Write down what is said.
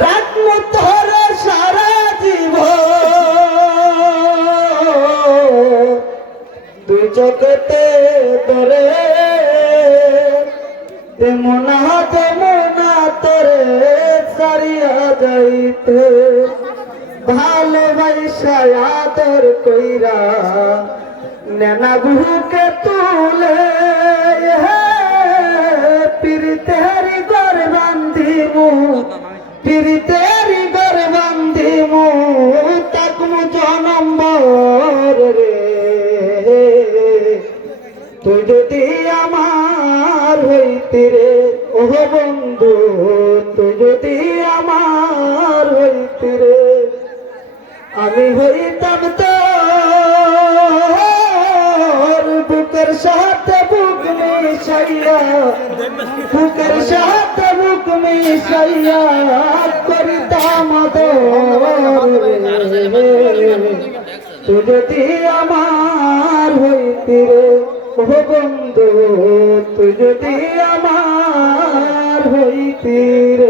রাখব তোর সারা জীব তুই জগতে ধরে তেমন তেমন তোরে সারিয়া যাইতে। ভালোবাসা আদর কইরা, নেনা বুকে তুলে পিরিতেরি গর বান্ধিমু তাকমু জনম্বর রে। তুই যদি আমার হইতি রে ও বন্ধু, তুই যদি আমার হইতি রে, আমি হইতাম তো বুকের সাথে বুক তুই যদি আমার হইতি রে ও বন্ধু তুই যদি আমার হইতি রে